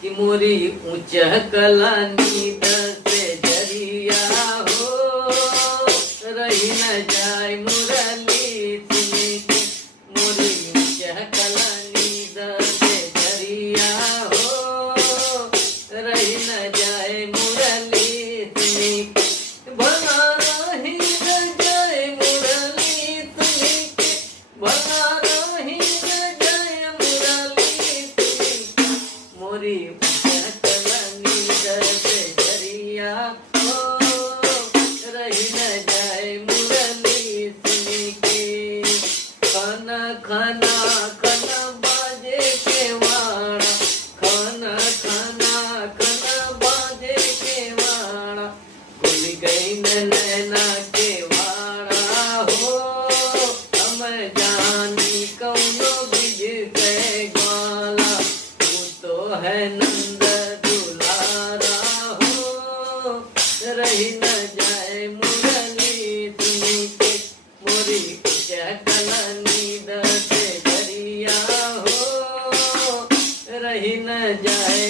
कि मोरी ऊंच कलानी दसे जरिया हो रही न जाए मुरली सुनी के मोरी ऊंच कलानी दसे जरिया हो रही न जाए मुरली सुनी के भला रही न जाए मुरली सुनी के भला रही न जाए मुरली सुनी के मोरी कलानी दसे जरिया हो रही न जाए मुरली सुनी के खाना खाना खाना बाजे के वाड़ा खाना खाना खाना बाजे के वाड़ा खुल गई नैना के वाड़ा हो हम जानी कौनो बिज के ग्वाला तू तो है नंद दुलारा हो रही न जाए मुरली सुनी के मोरी कलानी दसे जरिया हो रही न जाए